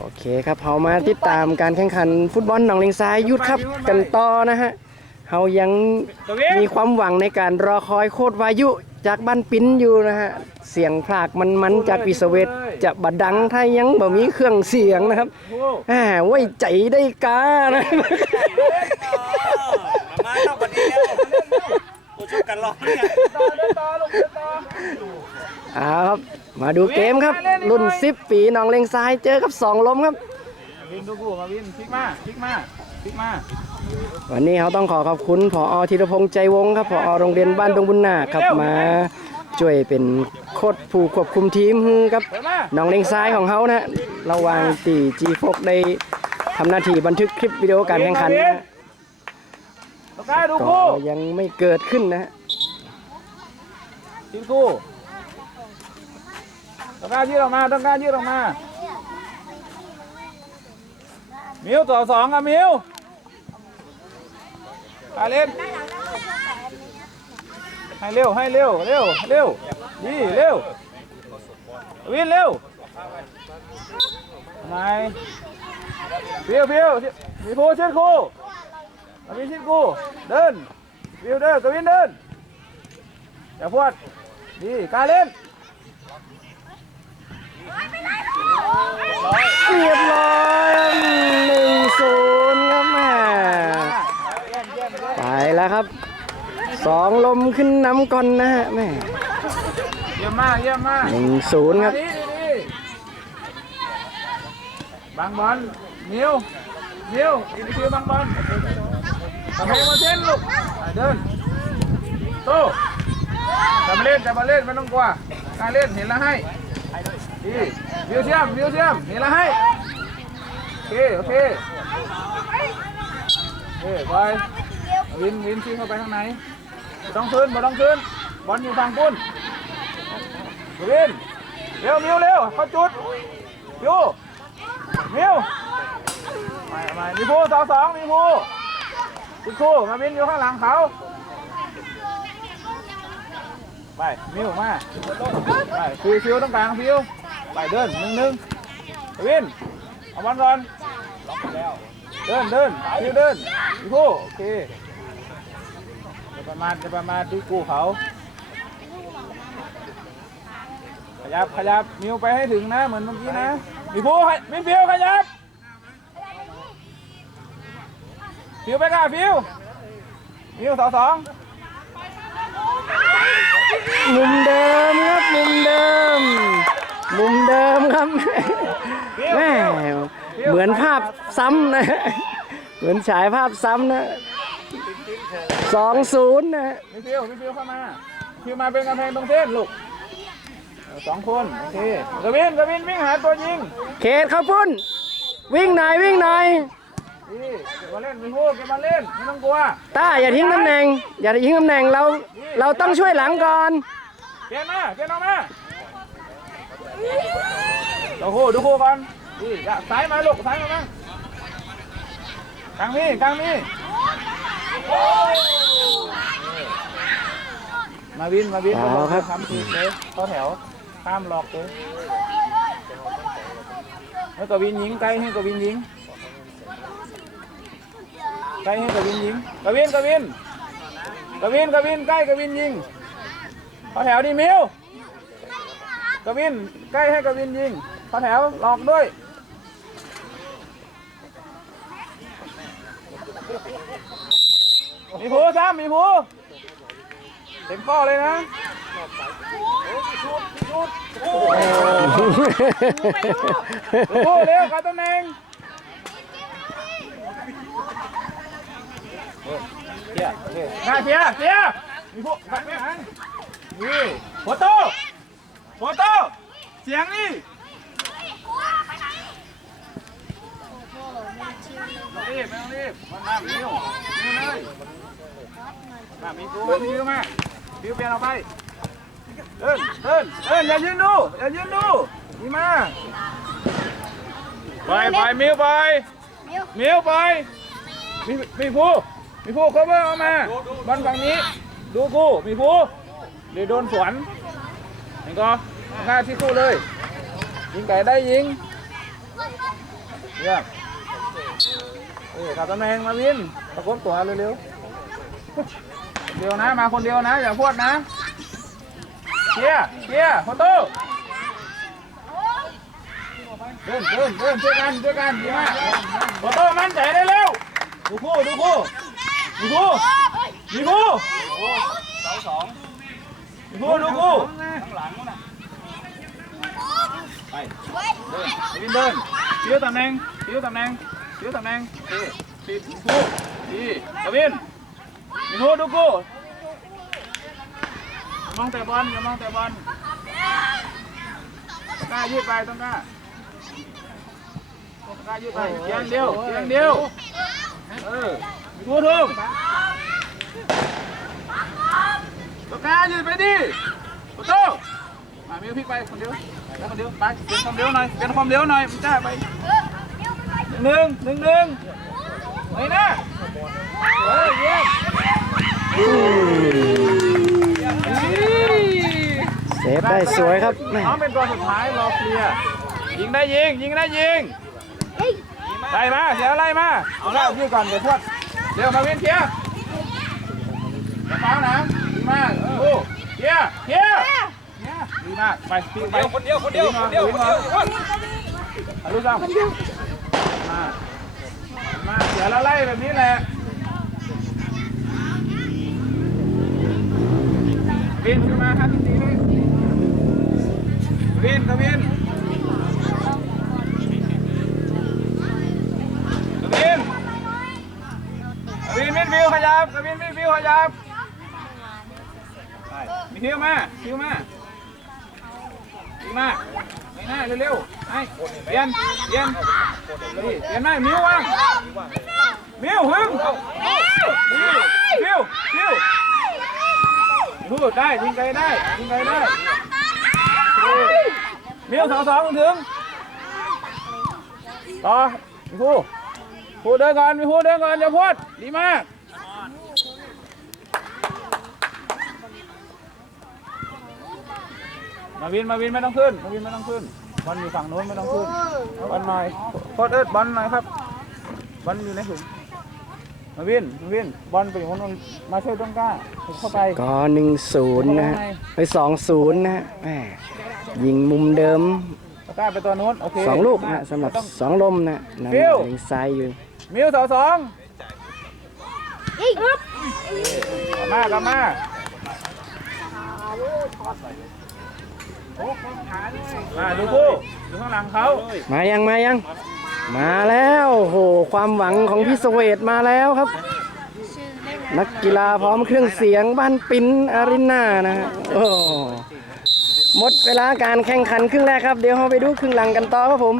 โอเคครับเรามาติดตามการแข่งขันฟุตบอลหนองเลงซ้ายยุดครับกันต่อนะฮะเรายังมีความหวังในการรอคอยโคตรวายุจากบ้านปิ้นอยู่นะฮะ เสียงพลากมันมันๆจากปิสเวตจะบดดังถ้ายังบ่มีเครื่องเสียงนะครับแหมไว้ใจได้กานะมาต้องวันนี้แล้วกูช่วยกันรอเนี่ยเอาครับ มาดูเกมครับ รุ่น10ปีหนองเลงซ้ายเจอกับสองลมครับวินดูกูมาวินพลิกมาพลิกมาพลิกมาวันนี้เขาต้องขอขอบคุณผอธีรพงษ์ใจวงศ์ครับผอโรงเรียนบ้านดงบุญนาคครับมาช่วยเป็นโค้ชผู้ควบคุมทีมให้กับเปิดมาน้องเลงซ้ายของเขานะระหว่างตีจีฟกได้ทำหน้าที่บันทึกคลิปวิดีโอการแข่งขันนะตะกร้าดูก็กูยังไม่เกิดขึ้นนะฮะทีมกู ตะกร้ายืดออกมาตะกร้ายืดออกมา มิวต่อสองอะมิวไปเล่น ให้เร็วให้เร็วเร็วเร็วดีเร็ว วินเร็วไหนเพียวเพียวมีผู้เชิดคู่มีเชิดคู่เดินวิวเดินกวินเดินอย่าพวดดีการเล่น เรียบร้อยหนึ่งศูนย์ครับแม่เยี่ยมเยี่ยมเยี่ยมไปแล้วครับสองลมขึ้นน้ำก่อนนะฮะแม่เยี่ยมมากเยี่ยมมากหนึ่งศูนย์ครับ ดีดีดีบางบอลมิวมิวอีกทีบางบอลทำให้มาเส้นลูกอะเดินโตจะมาเล่นจะมาเล่นไม่ต้องกลัวกล้ารเล่นเห็นแล้วให้ดี วิวเทียมวิวเทียมเห็นแล้วให้โอเคโอเคโอเคบอยวินวินชิงเข้าไปข้างในไม่ต้องขึ้นไม่ต้องขึ้นบอลอยู่ฝั่งปุ้นวินเร็วมิวเร็วเข้าจุดยูมิวไม่ไม่มีผู้สองสองมีผู้คุณครูมาวินอยู่ข้างหลังเขาไปมิวมาไปฟิวฟิวต้องกลางฟิว ไปเดินหนึ่งหนึ่งวินเอาบอลก่อนเดินเดินฟิวเดินมีผู้โอเคจะประมาทจะประมาทดูกูเขาขยับขยับมิวไปให้ถึงนะเหมือนเมื่อกี้นะมีผู้ให้มีฟิวขยับฟิวไปก่ะฟิวมิวสองสองมุมเดิมครับมุมเดิม มุมเดิมครับแม่เหมือนภาพซ้ำนะ เหมือนฉายภาพซ้ำนะสองศูนย์นะมีฟิวมีฟิวเข้ามาฟิวมาเป็นกำแพงตรงเส้นลูกเออสองคนโอเคกวินกวินวิ่งหาตัวยิงเขตข้าวปุ้น วิ่งหน่อยวิ่งหน่อยดีเก็บมาเล่นมีผู้เก็บมาเล่นไม่ต้องกลัวต้าอย่าทิ้งตำแหน่งอย่าทิ้งตำแหน่งเราเราต้องช่วยหลังก่อนเปลี่ยนมาเปลี่ยนออกมา ดูคู่ดูคู่ก่อนดีอย่าซ้ายมาลูกซ้ายมาบ้างกลางนี่กลางนี่มาวินมาวินเอาครับ ทำผิดเลยเข้าแถวข้ามหลอกเลยให้กวินยิงไกลให้กวินยิงไกลให้กวินยิงกวินกวินกวินกวินใกล้กวินยิงเข้าแถวดิมิว กวินใกล้ให้กวินยิงเข้าแถวหลอกด้วยมีผูซ้ำมีผูเต็มข้อเลยนะผูเร็วกับตำแหน่งเสียเสียเสียมีผูไปไม่หันนี่โฟโต โฟโต้เสียงนี่ไม่ต้องรีบไม่ต้องรีบมันน้ำนิ้วนิ้วเลยมามีกูมีฟิวมาฟิวเปลี่ยนเอาไปเดินเดินเดินอย่ายืนดูอย่ายืนดูมีมาไปไปมิวไปมิวไปมีมีผู้มีผู้ cover เอามาบอลฝั่งนี้ ดูกูมีผู้เดี๋ยวโดนสวนเห็ นก็หน้าที่คู่เลย ยิงไก่ได้ยิงเยี่ยมเออขับตำแหน่งมาวินประกบตัวเร็วๆเดียวนะมาคนเดียวนะ อย่าพวดนะเคลียร์เคลียร์โฟโต้เดินเดินเดินช่วยกันช่วยกันดีมากโฟโต้มั่นใจได้เร็วดูคู่ดูคู่ดูคู่ดูคู่เสาสองดูคู่ดูคู่ ข้างหลังนู้นน่ะ ไปเดิน วินเดินชี้ตำแหน่งชี้ตำแหน่งชี้ตำแหน่งเอปิดคู่ดีกวินดูคู่ดูคู่อย่ามองแต่บอลอย่ามองแต่บอลต้องกล้ายืดไปต้องกล้าต้องกล้ายืดไปเพียงเดียวเพียงเดียวเออดูคู่ทุ่มต้องกล้ายืดไปดิโอ้โต มามิวพลิกไปคนเดียวแล้วคนเดียวไปเป็นความเร็วหน่อยเป็นความเร็วหน่อยมันจ้าไปหนึ่งหนึ่งหนึ่งไปนะเฮ้ยเยี่ยมเซฟได้สวยครับแม่น้องเป็นตัวสุดท้ายรอเคลียร์ยิงได้ยิงยิงได้ยิงไล่มาเสียอะไรมาเอาแล้วยืดก่อนเดี๋ยวพวดเดี๋ยวมาเวียนเคลียร์อย่าเป้านะดีมากโอ้เคลียร์เคลียร์ มากไปพี่ไปคนเดียวคนเดียวคนเดียวคนเดียวคนเดียวอาลูกซ้ำมามาเสียแล้วไล่แบบนี้แหละวินขึ้นมาครับพี่ตีเลยวินกวินกวินกวินมิดวิวขยับกวินมิดวิวขยับไปมีคิวมาคิวมา คิวมากไปหน้าเร็วๆให้เปลี่ยนเปลี่ยนเฮ้ยเปลี่ยนไหมมิววางมิวหึงมิวมิวมิวพูดได้ยิงไกลได้ยิงไกลได้เฮ้ยมิวสองสองถึงต่อมีผู้ผู้เดินก่อนมีผู้เดินก่อนอย่าพูดดีมาก มาวินมาวินไม่ต้องขึ้นมาวินไม่ต้องขึ้นบอลอยู่ฝั่งโน้นไม่ต้องขึ้นบอลหน่อยโคตรเอิร์ดบอลหน่อยครับบอลอยู่ในถุงมาวินมาวินบอลไปอยู่โน้นมาช่วยต้นกล้าถึงเข้าไปก็หนึ่งศูนย์นะฮะไปสองศูนย์นะฮะแม่ยิงมุมเดิมต้นกล้าไปตัวโน้นโอเคสองลูกนะฮะสำหรับสองลมนะนำฟิวเองซ้ายอยู่มิวสองสองกลับมากลับมา มาดูคู่ดูข้างหลังเขามายังมายัง มาแล้วโอ้โหความหวังของพี่สเวตมาแล้วครับ นักกีฬาพร้อมเครื่องเสียงบ้านปิ้นอารีนานะฮะโอ้หมดเวลาการแข่งขันครึ่งแรกครับ เดี๋ยวเราไปดูครึ่งหลังกันต่อครับผม